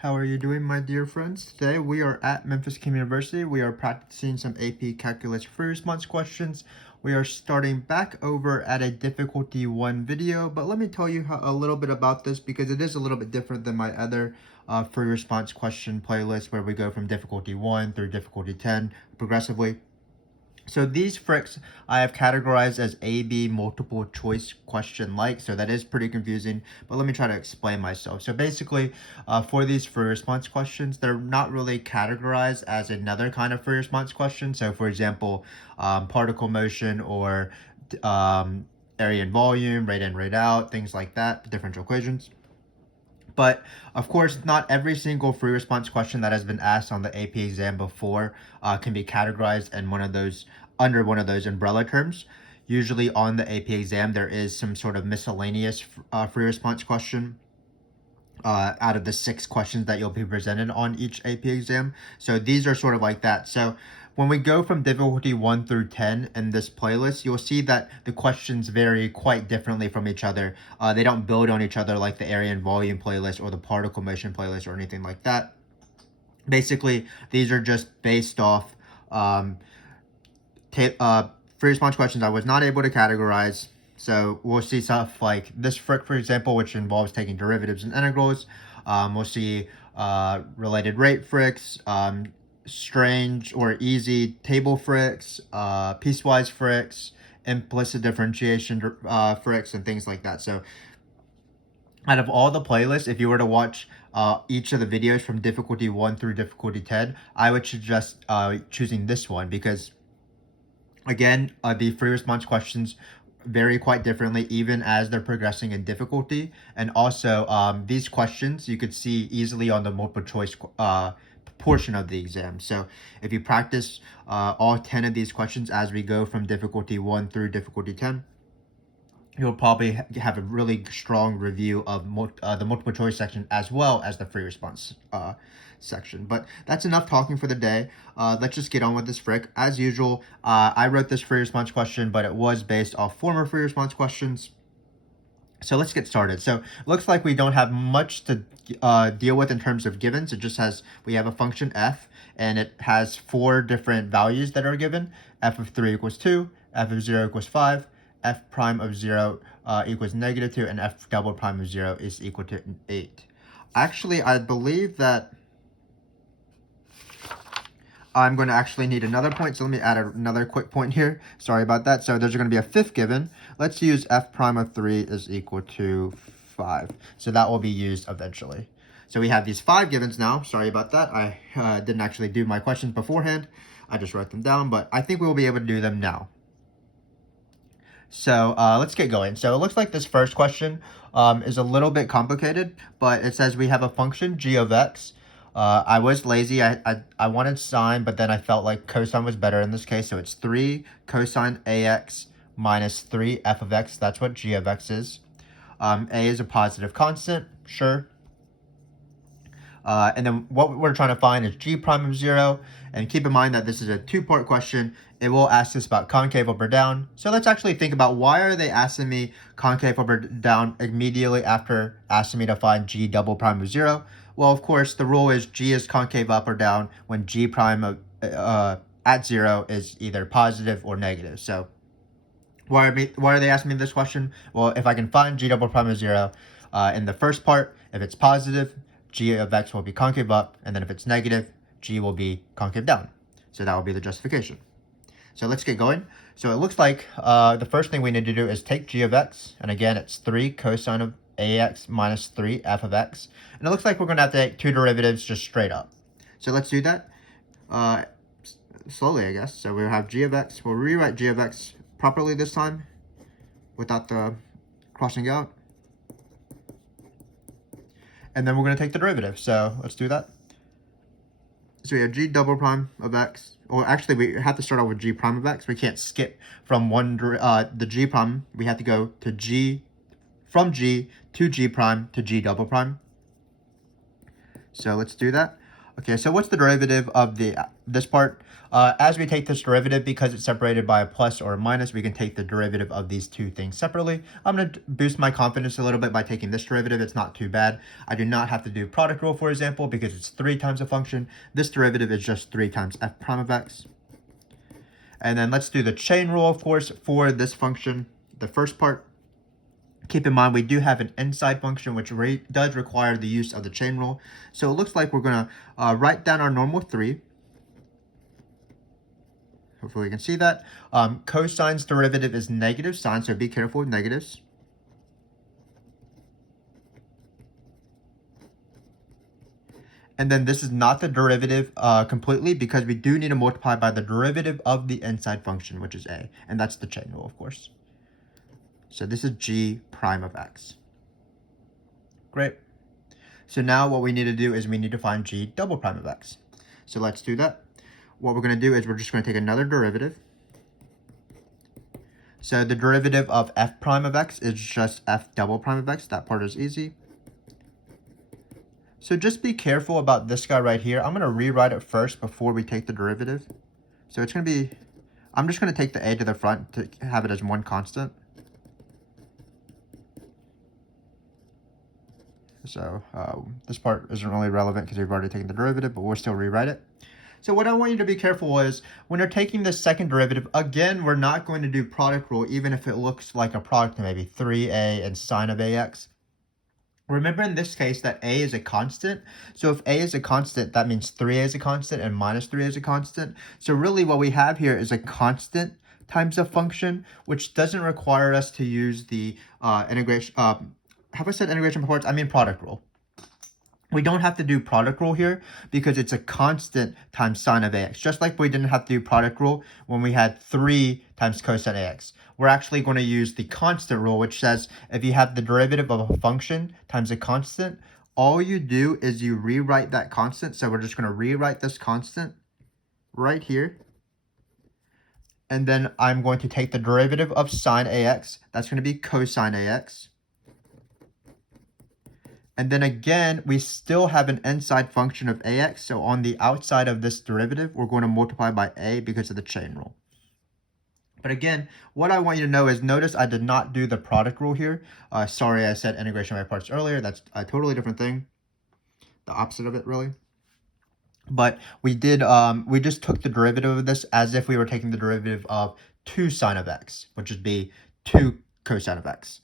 How are you doing, my dear friends? Today we are at Memphis Community University. We are practicing some AP Calculus free response questions. We are starting back over at a difficulty 1 video, but let me tell you a little bit about this because it is a little bit different than my other free response question playlist where we go from difficulty 1 through difficulty 10 progressively. So these FRQs I have categorized as A-B multiple choice question like, so that is pretty confusing, but let me try to explain myself. So basically, for these free response questions, they're not really categorized as another kind of free response question. So for example, particle motion or area and volume, rate in, rate out, things like that, differential equations. But of course, not every single free response question that has been asked on the AP exam before can be categorized in under one of those umbrella terms. Usually on the AP exam, there is some sort of miscellaneous free response question out of the 6 questions that you'll be presented on each AP exam. So these are sort of like that. So when we go from difficulty 1 through 10 in this playlist, you'll see that the questions vary quite differently from each other. They don't build on each other like the area and volume playlist or the particle motion playlist or anything like that. Basically, these are just based off free response questions I was not able to categorize. So we'll see stuff like this FRQ, for example, which involves taking derivatives and integrals. We'll see related rate FRQs, strange or easy table FRQs, piecewise FRQs, implicit differentiation FRQs, and things like that. So out of all the playlists, if you were to watch each of the videos from difficulty 1 through difficulty 10, I would suggest choosing this one because, again, the free response questions vary quite differently even as they're progressing in difficulty. And also, these questions you could see easily on the multiple choice portion of the exam. So if you practice all 10 of these questions as we go from difficulty 1 through difficulty 10, you'll probably have a really strong review of the multiple choice section as well as the free response section. But that's enough talking for the day. Let's just get on with this FRQ. As usual, I wrote this free response question, but it was based off former free response questions. So let's get started. So looks like we don't have much to deal with in terms of givens. It just has, we have a function f, and it has 4 different values that are given. F of 3 equals 2, f of 0 equals 5, f prime of 0 equals negative 2, and f double prime of 0 is equal to 8. Actually, I believe that I'm going to actually need another point, so let me add another quick point here. Sorry about that. So there's going to be a 5th given. Let's use f prime of 3 is equal to 5. So that will be used eventually. So we have these 5 givens now. Sorry about that. I didn't actually do my questions beforehand. I just wrote them down, but I think we will be able to do them now. So let's get going. So it looks like this first question is a little bit complicated, but it says we have a function g of x. I was lazy. I wanted sine, but then I felt like cosine was better in this case. So it's 3 cosine ax minus 3 f of x. That's what g of x is. A is a positive constant, sure. And then what we're trying to find is g prime of 0. And keep in mind that this is a 2-part question. It will ask us about concave up or down. So let's actually think about why are they asking me concave up or down immediately after asking me to find g double prime of 0? Well, of course, the rule is g is concave up or down when g prime of, at 0 is either positive or negative. So why are they asking me this question? Well, if I can find g double prime of 0 in the first part, if it's positive, g of x will be concave up, and then if it's negative, g will be concave down. So that will be the justification. So let's get going. So it looks like the first thing we need to do is take g of x, and again, it's 3 cosine of ax minus 3 f of x. And it looks like we're going to have to take 2 derivatives just straight up. So let's do that slowly, I guess. So we'll have g of x. We'll rewrite g of x properly this time without the crossing out. And then we're going to take the derivative. So let's do that. So we have g double prime of x. Or actually, we have to start off with g prime of x. We can't skip from the g prime. We have to go to g, from g to g prime to g double prime. So let's do that. Okay, so what's the derivative of this part? As we take this derivative, because it's separated by a plus or a minus, we can take the derivative of these two things separately. I'm going to boost my confidence a little bit by taking this derivative. It's not too bad. I do not have to do product rule, for example, because it's 3 times a function. This derivative is just 3 times f prime of x. And then let's do the chain rule, of course, for this function, the first part. Keep in mind, we do have an inside function, which does require the use of the chain rule. So it looks like we're going to write down our normal 3. Hopefully you can see that. Cosine's derivative is negative sine, so be careful with negatives. And then this is not the derivative completely, because we do need to multiply by the derivative of the inside function, which is a. And that's the chain rule, of course. So this is g prime of x. Great. So now what we need to do is we need to find g double prime of x. So let's do that. What we're going to do is we're just going to take another derivative. So the derivative of f prime of x is just f double prime of x. That part is easy. So just be careful about this guy right here. I'm going to rewrite it first before we take the derivative. So it's going to be, I'm just going to take the a to the front to have it as one constant. So this part isn't really relevant because we've already taken the derivative, but we'll still rewrite it. So what I want you to be careful is when you're taking this second derivative, again, we're not going to do product rule, even if it looks like a product of maybe 3a and sine of ax. Remember in this case that a is a constant. So if a is a constant, that means 3a is a constant and minus 3a is a constant. So really what we have here is a constant times a function, which doesn't require us to use the integration. Have I said integration before? I mean product rule. We don't have to do product rule here because it's a constant times sine of ax. Just like we didn't have to do product rule when we had 3 times cosine ax. We're actually going to use the constant rule, which says if you have the derivative of a function times a constant, all you do is you rewrite that constant. So we're just going to rewrite this constant right here. And then I'm going to take the derivative of sine ax. That's going to be cosine ax. And then again, we still have an inside function of ax. So on the outside of this derivative, we're going to multiply by a because of the chain rule. But again, what I want you to know is notice I did not do the product rule here. Sorry, I said integration by parts earlier. That's a totally different thing. The opposite of it, really. But we did, we just took the derivative of this as if we were taking the derivative of 2 sine of x, which would be 2 cosine of x.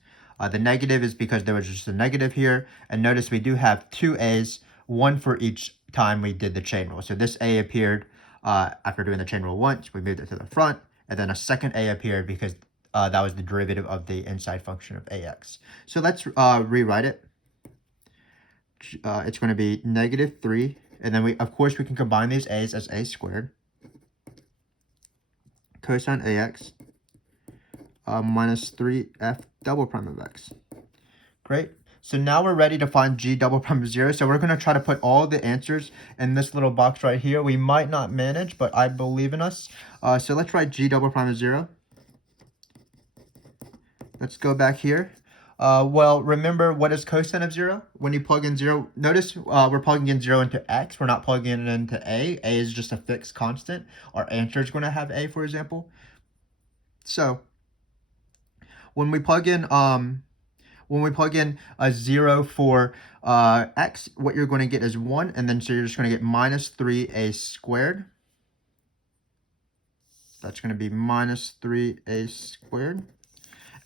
The negative is because there was just a negative here. And notice we do have 2 a's, one for each time we did the chain rule. So this a appeared after doing the chain rule once. We moved it to the front. And then a second a appeared because that was the derivative of the inside function of ax. So let's rewrite it. It's going to be negative 3. And then of course, we can combine these a's as a squared. Cosine ax minus 3f double prime of x. Great. So now we're ready to find g double prime of 0. So we're going to try to put all the answers in this little box right here. We might not manage, but I believe in us. So let's write g double prime of 0. Let's go back here. Well, remember, what is cosine of 0? When you plug in 0, notice we're plugging in 0 into x. We're not plugging it into a. A is just a fixed constant. Our answer is going to have a, for example. So when we plug in a 0 for x, what you're going to get is 1, and then so you're just going to get minus 3a squared. That's going to be minus 3a squared.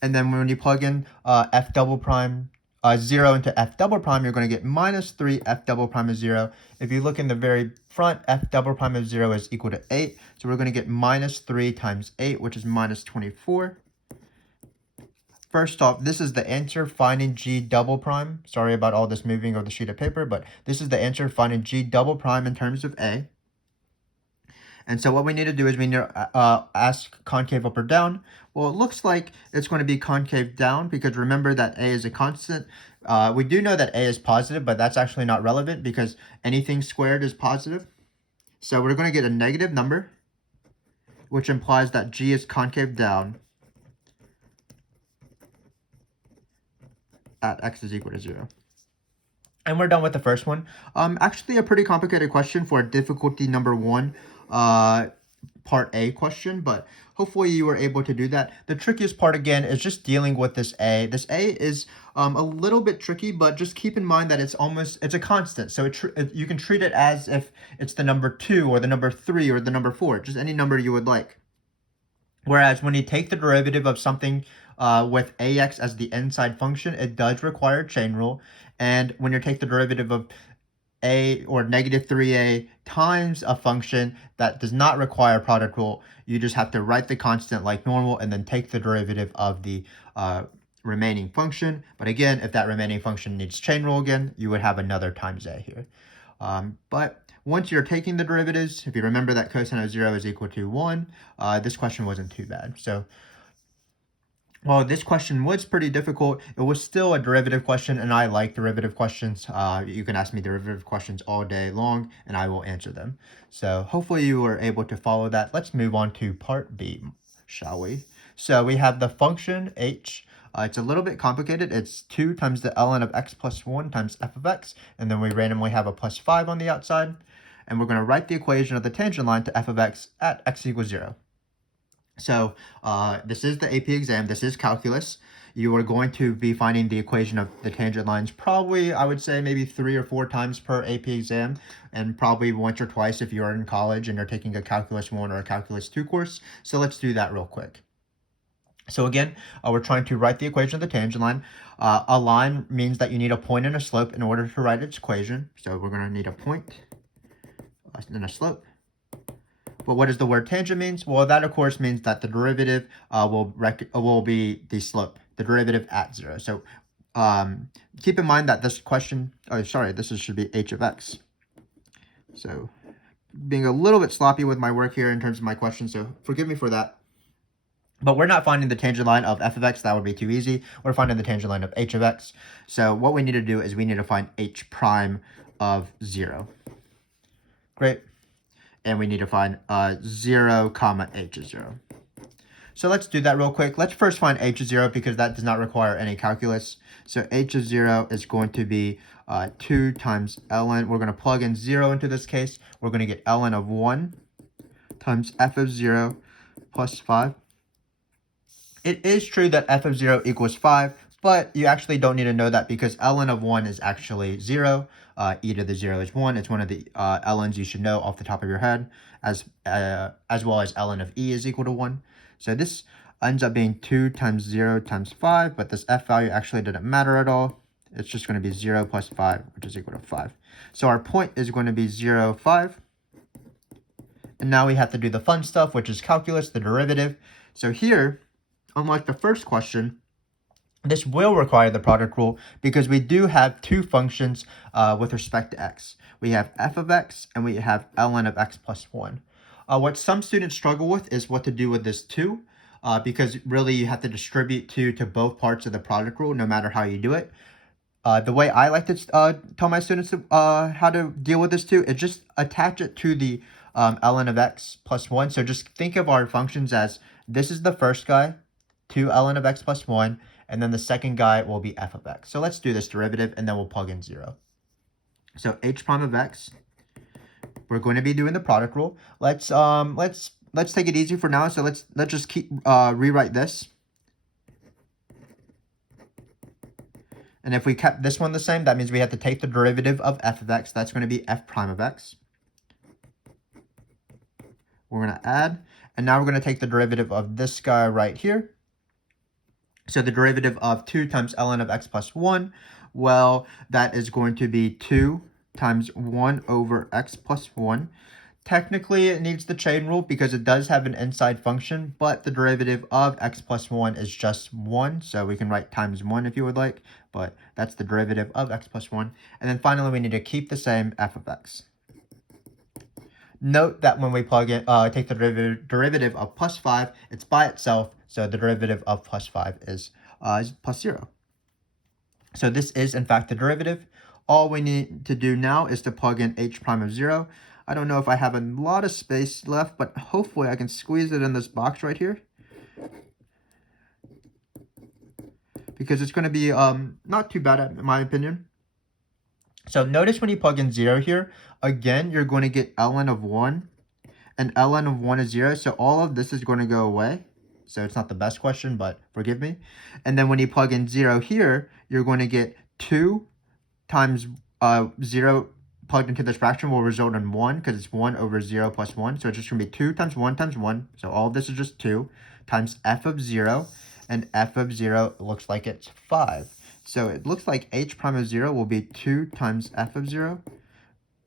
And then when you plug in f double prime 0 into f double prime, you're going to get minus 3 f double prime of 0. If you look in the very front, f double prime of 0 is equal to 8. So we're going to get minus 3 times 8, which is minus 24. First off, this is the answer, finding g double prime. Sorry about all this moving of the sheet of paper, but this is the answer, finding g double prime in terms of a. And so what we need to do is we need to ask concave up or down. Well, it looks like it's going to be concave down because remember that a is a constant. We do know that a is positive, but that's actually not relevant because anything squared is positive. So we're going to get a negative number, which implies that g is concave down at x is equal to 0. And we're done with the first one. Actually a pretty complicated question for difficulty number 1, part A question, but hopefully you were able to do that. The trickiest part again is just dealing with this A. This A is a little bit tricky, but just keep in mind that it's a constant. So you can treat it as if it's the number 2 or the number 3 or the number 4, just any number you would like. Whereas when you take the derivative of something with ax as the inside function, it does require chain rule. And when you take the derivative of a or negative 3a times a function that does not require product rule, you just have to write the constant like normal and then take the derivative of the remaining function. But again, if that remaining function needs chain rule again, you would have another times a here. But once you're taking the derivatives, if you remember that cosine of 0 is equal to 1, this question wasn't too bad. So while this question was pretty difficult, it was still a derivative question, and I like derivative questions. You can ask me derivative questions all day long, and I will answer them. So hopefully you were able to follow that. Let's move on to part B, shall we? So we have the function h. It's a little bit complicated. It's 2 times the ln of x plus 1 times f of x, and then we randomly have a plus 5 on the outside. And we're going to write the equation of the tangent line to f of x at x equals 0. So this is the AP exam. This is calculus. You are going to be finding the equation of the tangent lines probably, I would say, maybe 3 or 4 times per AP exam, and probably once or twice if you're in college and you're taking a Calculus 1 or a Calculus 2 course. So let's do that real quick. So again, we're trying to write the equation of the tangent line. A line means that you need a point and a slope in order to write its equation. So we're going to need a point and a slope. But what does the word tangent means? Well, that of course means that the derivative will be the slope, the derivative at 0. So keep in mind that this question, should be h of x. So being a little bit sloppy with my work here in terms of my question, so forgive me for that. But we're not finding the tangent line of f of x. That would be too easy. We're finding the tangent line of h of x. So what we need to do is we need to find h prime of 0. Great. And we need to find 0 comma h of 0. So let's do that real quick. Let's first find h of 0 because that does not require any calculus. So h of 0 is going to be 2 times ln. We're going to plug in 0 into this case. We're going to get ln of 1 times f of 0 plus 5. It is true that f of 0 equals 5, but you actually don't need to know that because ln of 1 is actually 0. E to the 0 is 1. It's one of the ln's you should know off the top of your head, as well as ln of e is equal to 1. So this ends up being 2 times 0 times 5, but this f value actually didn't matter at all. It's just going to be 0 plus 5, which is equal to 5. So our point is going to be 0, 5. And now we have to do the fun stuff, which is calculus, the derivative. So here, unlike the first question, this will require the product rule because we do have two functions with respect to x. We have f of x and we have ln of x plus 1. What some students struggle with is what to do with this 2 because really you have to distribute 2 to both parts of the product rule no matter how you do it. The way I like to tell my students how to deal with this 2 is just attach it to the ln of x plus 1. So just think of our functions as this is the first guy, 2 ln of x plus 1, and then the second guy will be f of x. So let's do this derivative, and then we'll plug in 0. So h prime of x, we're going to be doing the product rule. Let's take it easy for now. So let's just keep rewrite this. And if we kept this one the same, that means we have to take the derivative of f of x. That's going to be f prime of x. We're going to add, and now we're going to take the derivative of this guy right here. So the derivative of 2 times ln of x plus 1, well, that is going to be 2 times 1 over x plus 1. Technically, it needs the chain rule because it does have an inside function, but the derivative of x plus 1 is just 1. So we can write times 1 if you would like, but that's the derivative of x plus 1. And then finally, we need to keep the same f of x. Note that when we plug in, take the derivative of plus 5, it's by itself. So the derivative of plus 5 is plus 0. So this is, in fact, the derivative. All we need to do now is to plug in h prime of 0. I don't know if I have a lot of space left, but hopefully I can squeeze it in this box right here. Because it's going to be not too bad in my opinion. So notice when you plug in 0 here, again, you're going to get ln of 1, and ln of 1 is 0, so all of this is going to go away. So it's not the best question, but forgive me. And then when you plug in 0 here, you're going to get 2 times 0 plugged into this fraction will result in 1, because it's 1 over 0 plus 1. So it's just going to be 2 times 1 times 1. So all of this is just 2 times f of 0. And f of 0 looks like it's 5. So it looks like h prime of 0 will be 2 times f of 0,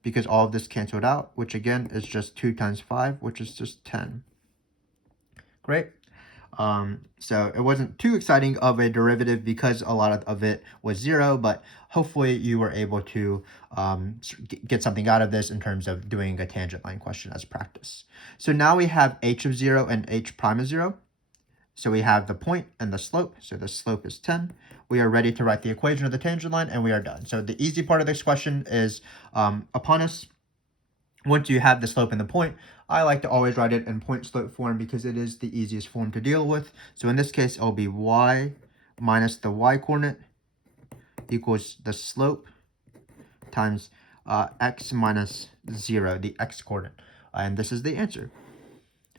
because all of this canceled out, which again is just 2 times 5, which is just 10. Great. So it wasn't too exciting of a derivative because a lot of it was 0, but hopefully you were able to get something out of this in terms of doing a tangent line question as practice. So now we have h of 0 and h prime of 0. So we have the point and the slope. So the slope is 10. We are ready to write the equation of the tangent line, and we are done. So the easy part of this question is upon us. Once you have the slope and the point, I like to always write it in point slope form because it is the easiest form to deal with. So in this case, it'll be y minus the y coordinate equals the slope times x minus 0, the x coordinate. And this is the answer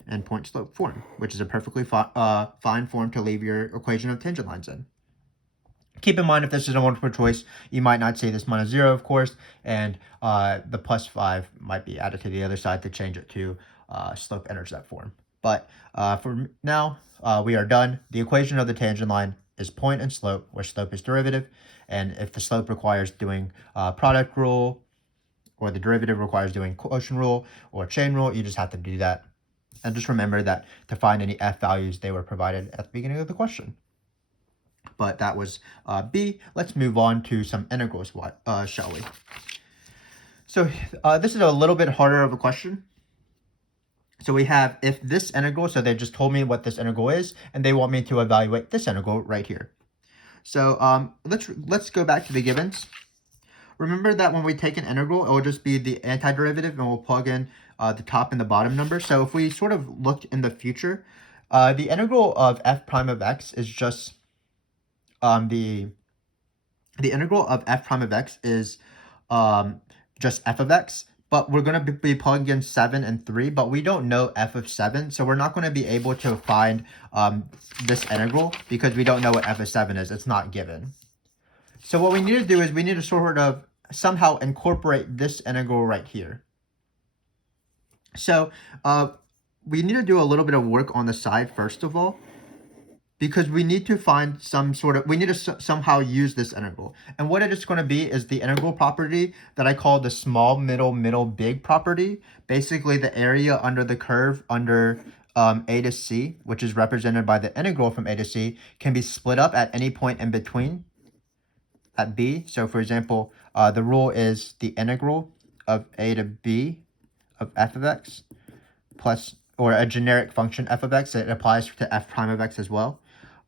in point slope form, which is a perfectly fine form to leave your equation of tangent lines in. Keep in mind, if this is a multiple choice, you might not see this minus 0, of course, and the plus 5 might be added to the other side to change it to slope intercept form. But for now, we are done. The equation of the tangent line is point and slope, where slope is derivative. And if the slope requires doing product rule, or the derivative requires doing quotient rule or chain rule, you just have to do that. And just remember that to find any f values, they were provided at the beginning of the question. But that was B. Let's move on to some integrals, shall we? So this is a little bit harder of a question. So we have if this integral, so they just told me what this integral is, and they want me to evaluate this integral right here. So let's go back to the givens. Remember that when we take an integral, it will just be the antiderivative, and we'll plug in the top and the bottom number. So if we sort of looked in the future, the integral of f prime of x is just the integral of f prime of x is just f of x, but we're going to be plugging in 7 and 3, but we don't know f of 7, so we're not going to be able to find this integral because we don't know what f of 7 is. It's not given. So what we need to do is we need to sort of somehow incorporate this integral right here. So we need to do a little bit of work on the side first of all, because we need to find we need to somehow use this integral. And what it is going to be is the integral property that I call the small, middle, big property. Basically the area under the curve under a to c, which is represented by the integral from a to c, can be split up at any point in between at b. So for example, the rule is the integral of a to b of f of x plus, or a generic function f of x, it applies to f prime of x as well.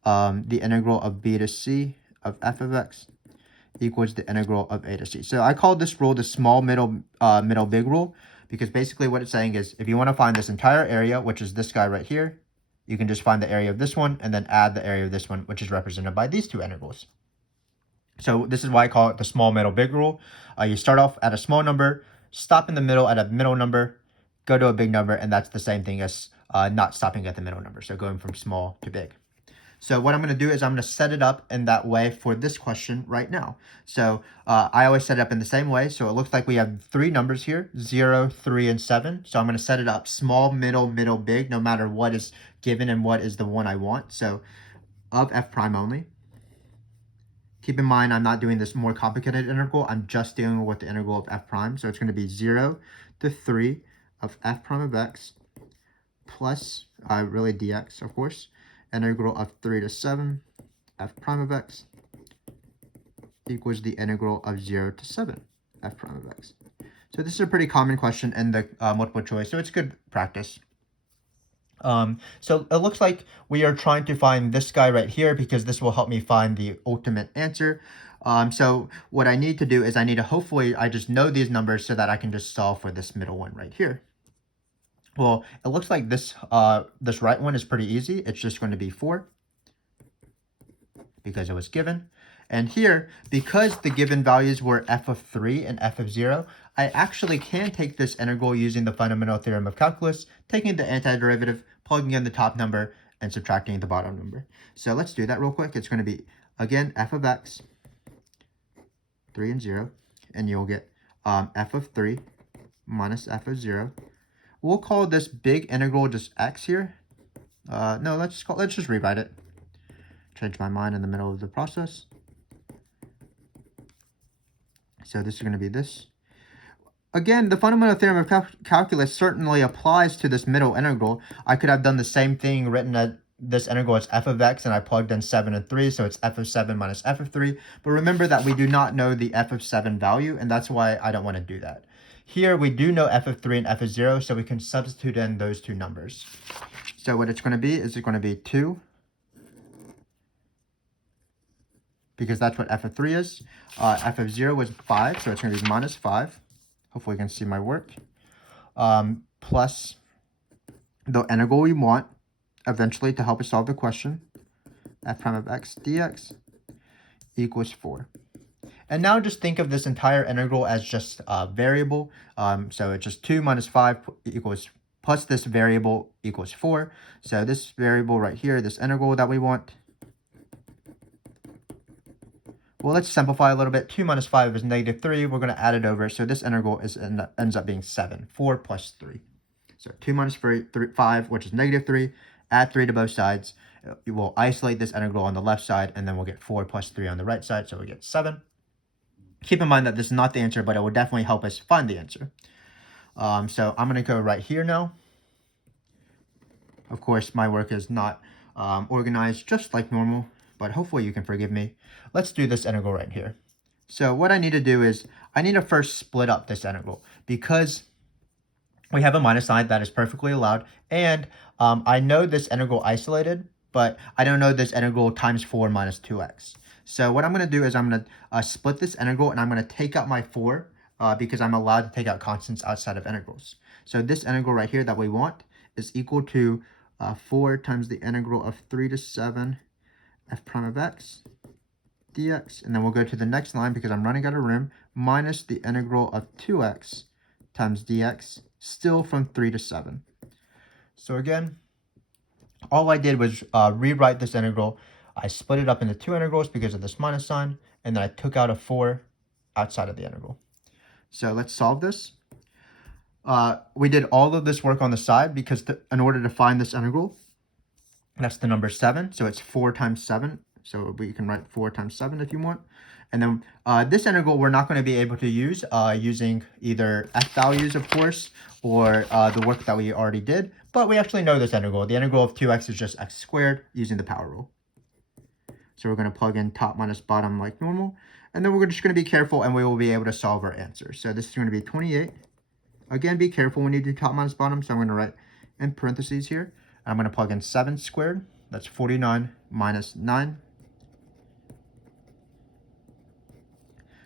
The integral of b to c of f of x equals the integral of a to c. So I call this rule the small, middle, big rule, because basically what it's saying is if you want to find this entire area, which is this guy right here, you can just find the area of this one and then add the area of this one, which is represented by these two integrals. So this is why I call it the small, middle, big rule. You start off at a small number, stop in the middle at a middle number, go to a big number, and that's the same thing as not stopping at the middle number, so going from small to big. So what I'm going to do is I'm going to set it up in that way for this question right now. So I always set it up in the same way. So it looks like we have three numbers here, 0, 3, and 7. So I'm going to set it up small, middle, big, no matter what is given and what is the one I want. So of f prime only. Keep in mind, I'm not doing this more complicated integral. I'm just dealing with the integral of f prime. So it's going to be 0 to 3 of f prime of x plus, really dx, of course, integral of 3 to 7 f prime of x equals the integral of 0 to 7 f prime of x. So this is a pretty common question in the multiple choice, so it's good practice. So it looks like we are trying to find this guy right here because this will help me find the ultimate answer. So what I need to do is hopefully I just know these numbers so that I can just solve for this middle one right here. Well, it looks like this this right one is pretty easy. It's just going to be 4 because it was given. And here, because the given values were f of 3 and f of 0, I actually can take this integral using the fundamental theorem of calculus, taking the antiderivative, plugging in the top number, and subtracting the bottom number. So let's do that real quick. It's going to be, again, f of x, 3 and 0, and you'll get f of 3 minus f of 0. We'll call this big integral just x here. No, let's just rewrite it. Change my mind in the middle of the process. So this is going to be this. Again, the fundamental theorem of calculus certainly applies to this middle integral. I could have done the same thing, written at this integral as f of x, and I plugged in 7 and 3, so it's f of 7 minus f of 3. But remember that we do not know the f of 7 value, and that's why I don't want to do that. Here, we do know f of 3 and f of 0, so we can substitute in those two numbers. So what it's going to be is it's going to be 2, because that's what f of 3 is. F of 0 was 5, so it's going to be minus 5. Hopefully you can see my work. Plus the integral we want eventually to help us solve the question, f prime of x dx equals 4. And now just think of this entire integral as just a variable. So it's just 2 minus 5 equals, plus this variable equals 4. So this variable right here, this integral that we want, well, let's simplify a little bit. 2 minus 5 is negative 3. We're going to add it over. So this integral ends up being 7. 4 plus 3. So 2 minus 5, which is negative 3. Add 3 to both sides. We'll isolate this integral on the left side, and then we'll get 4 plus 3 on the right side. So we get 7. Keep in mind that this is not the answer, but it will definitely help us find the answer. So I'm going to go right here now. Of course, my work is not organized just like normal, but hopefully you can forgive me. Let's do this integral right here. So what I need to do is I need to first split up this integral, because we have a minus sign that is perfectly allowed, and I know this integral isolated, but I don't know this integral times 4 minus 2x. So what I'm going to do is I'm going to split this integral, and I'm going to take out my 4 because I'm allowed to take out constants outside of integrals. So this integral right here that we want is equal to 4 times the integral of 3 to 7 f prime of x dx, and then we'll go to the next line because I'm running out of room, minus the integral of 2x times dx, still from 3 to 7. So again, all I did was rewrite this integral. I split it up into two integrals because of this minus sign, and then I took out a 4 outside of the integral. So let's solve this. We did all of this work on the side because in order to find this integral, that's the number 7. So it's 4 times 7. So we can write 4 times 7 if you want. And then this integral we're not going to be able to use using either f values, of course, or the work that we already did. But we actually know this integral. The integral of 2x is just x squared using the power rule. So we're going to plug in top minus bottom like normal. And then we're just going to be careful, and we will be able to solve our answer. So this is going to be 28. Again, be careful when you do top minus bottom. So I'm going to write in parentheses here. I'm going to plug in 7 squared. That's 49 minus 9.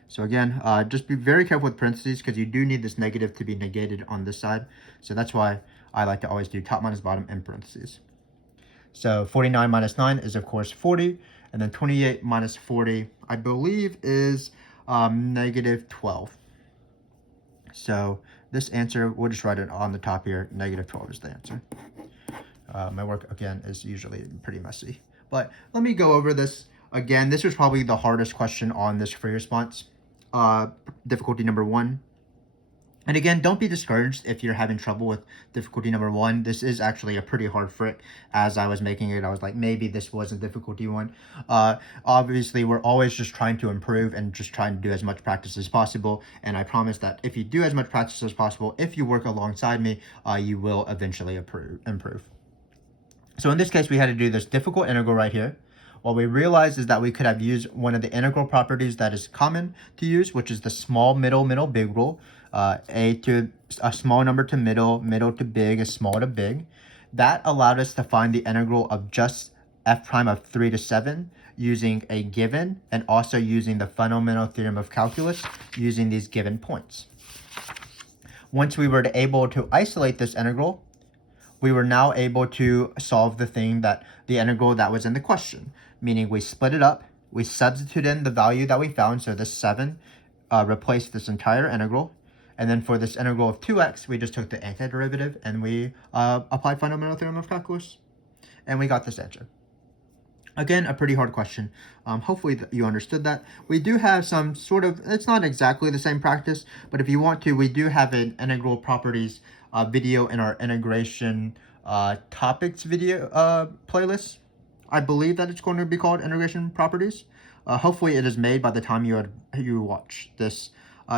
So again, just be very careful with parentheses because you do need this negative to be negated on this side. So that's why I like to always do top minus bottom in parentheses. So 49 minus 9 is, of course, 40. And then 28 minus 40, I believe, is negative 12. So this answer, we'll just write it on the top here. Negative 12 is the answer. My work, again, is usually pretty messy. But let me go over this again. This was probably the hardest question on this free response. Difficulty number 1. And again, don't be discouraged if you're having trouble with difficulty number 1. This is actually a pretty hard frick. As I was making it, I was like, maybe this wasn't difficulty 1. Obviously, we're always just trying to improve and just trying to do as much practice as possible. And I promise that if you do as much practice as possible, if you work alongside me, you will eventually improve. So in this case, we had to do this difficult integral right here. What we realized is that we could have used one of the integral properties that is common to use, which is the small, middle, big rule. A small number to middle, middle to big, a small to big. That allowed us to find the integral of just f prime of 3 to 7 using a given, and also using the fundamental theorem of calculus using these given points. Once we were able to isolate this integral, we were now able to solve the integral that was in the question, meaning we split it up, we substitute in the value that we found, so this 7 replaced this entire integral. And then for this integral of 2x, we just took the antiderivative and we applied fundamental theorem of calculus, and we got this answer. Again, a pretty hard question. Hopefully you understood that. We do have some sort of, it's not exactly the same practice, but if you want to, we do have an integral properties video in our integration topics video playlist. I believe that it's going to be called integration properties. Hopefully it is made by the time you watch this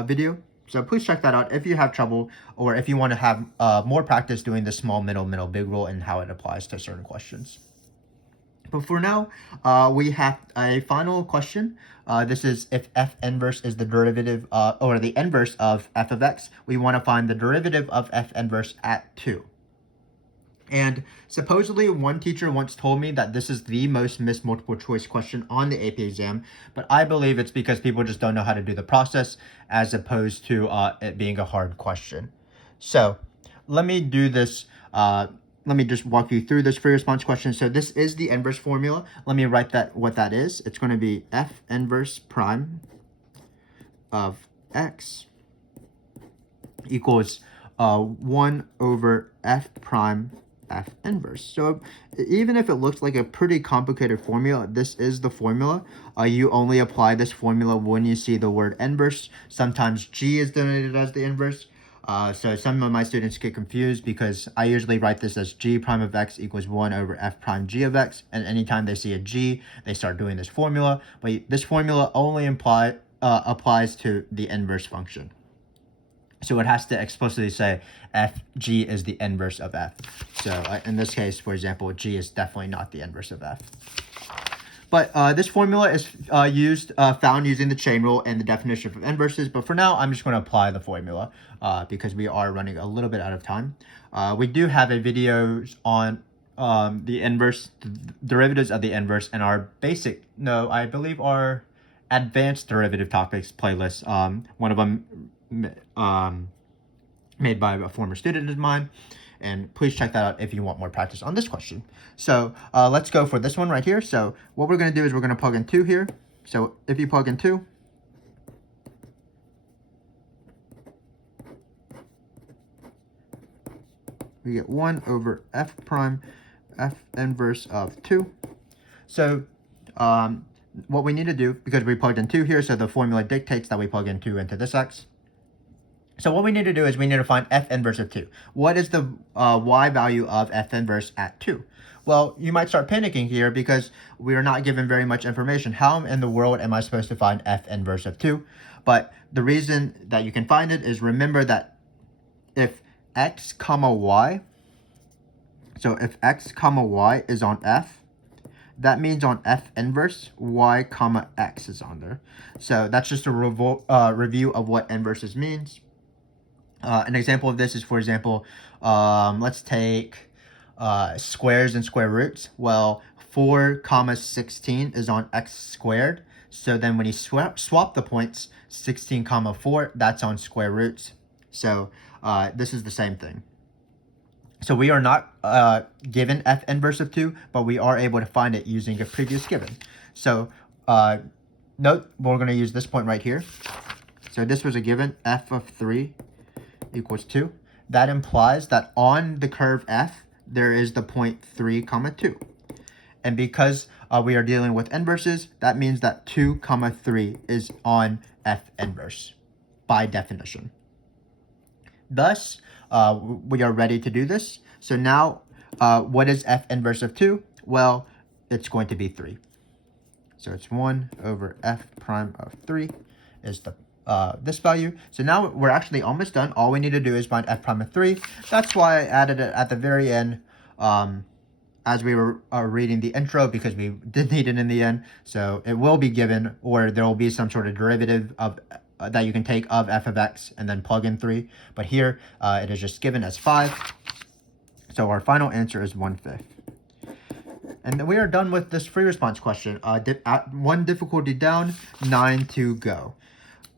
video. So please check that out if you have trouble, or if you want to have more practice doing the small, middle, big rule and how it applies to certain questions. But for now, we have a final question. This is if f inverse is the derivative, or the inverse of f of x, we want to find the derivative of f inverse at 2. And supposedly one teacher once told me that this is the most missed multiple choice question on the AP exam, but I believe it's because people just don't know how to do the process as opposed to it being a hard question. So let me do this. Let me just walk you through this free response question. So this is the inverse formula. Let me write what that is. It's going to be f inverse prime of x equals 1 over f prime f inverse. So even if it looks like a pretty complicated formula, this is the formula. You only apply this formula when you see the word inverse. Sometimes g is denoted as the inverse. So some of my students get confused because I usually write this as g prime of x equals 1 over f prime g of x. And anytime they see a g, they start doing this formula. But this formula only applies to the inverse function. So it has to explicitly say g is the inverse of f. So in this case, for example, g is definitely not the inverse of f. But this formula is found using the chain rule and the definition of inverses. But for now, I'm just going to apply the formula because we are running a little bit out of time. We do have a video on the inverse, derivatives of the inverse, and our I believe our advanced derivative topics playlist. One of them made by a former student of mine. And please check that out if you want more practice on this question. So let's go for this one right here. So what we're going to do is we're going to plug in 2 here. So if you plug in 2, we get 1 over f prime f inverse of 2. So what we need to do, because we plugged in 2 here, so the formula dictates that we plug in 2 into this x. So what we need to do is we need to find f inverse of 2. What is the y value of f inverse at 2? Well, you might start panicking here because we are not given very much information. How in the world am I supposed to find f inverse of 2? But the reason that you can find it is, remember that if x comma y, so if x comma y is on f, that means on f inverse, y comma x is on there. So that's just a review of what inverses means. An example of this is, for example, let's take squares and square roots. Well, 4 comma 16 is on x squared. So then when you swap the points, 16 comma 4, that's on square roots. So this is the same thing. So we are not given f inverse of 2, but we are able to find it using a previous given. So note, we're going to use this point right here. So this was a given, f of 3 equals 2. That implies that on the curve f, there is the point 3 comma 2. And because we are dealing with inverses, that means that 2 comma 3 is on f inverse by definition. Thus, we are ready to do this. So now, what is f inverse of 2? Well, it's going to be 3. So it's 1 over f prime of 3 is the this value. So now we're actually almost done. All we need to do is find f prime of 3. That's why I added it at the very end as we were reading the intro, because we did need it in the end. So it will be given, or there will be some sort of derivative of that you can take of f of x and then plug in 3. But here it is just given as 5. So our final answer is 1/5. And then we are done with this free response question. One difficulty down, 9 to go.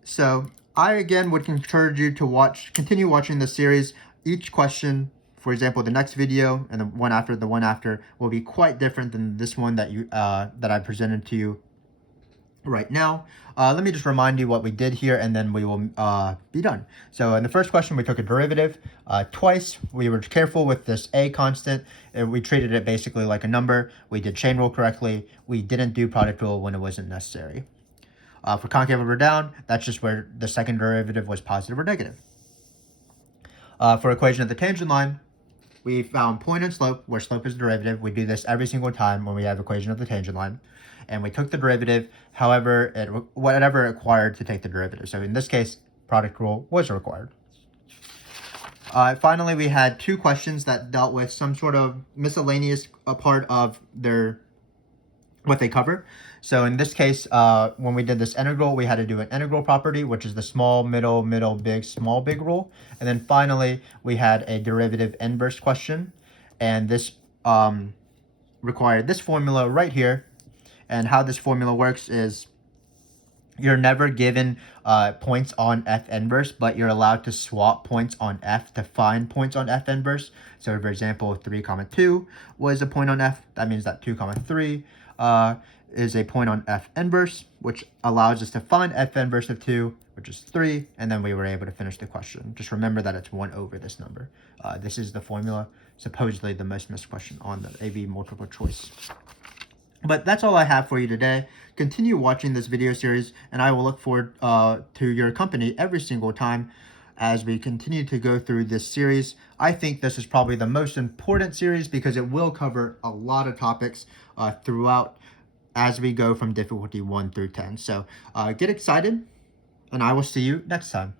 So I again would encourage you to continue watching this series. Each question, for example, the next video and the one after will be quite different than this one that I presented to you right now. Let me just remind you what we did here, and then we will be done. So in the first question, we took a derivative twice. We were careful with this a constant, and we treated it basically like a number. We did chain rule correctly. We didn't do product rule when it wasn't necessary. For concave over down, that's just where the second derivative was positive or negative. For equation of the tangent line, we found point and slope, where slope is derivative. We do this every single time when we have equation of the tangent line. And we took the derivative, however, whatever it required to take the derivative. So in this case, product rule was required. Finally, we had two questions that dealt with some sort of miscellaneous part of what they cover. So in this case, when we did this integral, we had to do an integral property, which is the small, middle, big, small, big rule. And then finally, we had a derivative inverse question. And this required this formula right here. And how this formula works is you're never given points on F inverse, but you're allowed to swap points on F to find points on F inverse. So for example, 3, 2 was a point on F. That means that 2, 3 is a point on F inverse, which allows us to find F inverse of 2, which is 3, and then we were able to finish the question. Just remember that it's 1 over this number. This is the formula, supposedly the most missed question on the AB multiple choice. But that's all I have for you today. Continue watching this video series, and I will look forward to your company every single time as we continue to go through this series. I think this is probably the most important series because it will cover a lot of topics throughout as we go from difficulty 1 through 10. So get excited, and I will see you next time.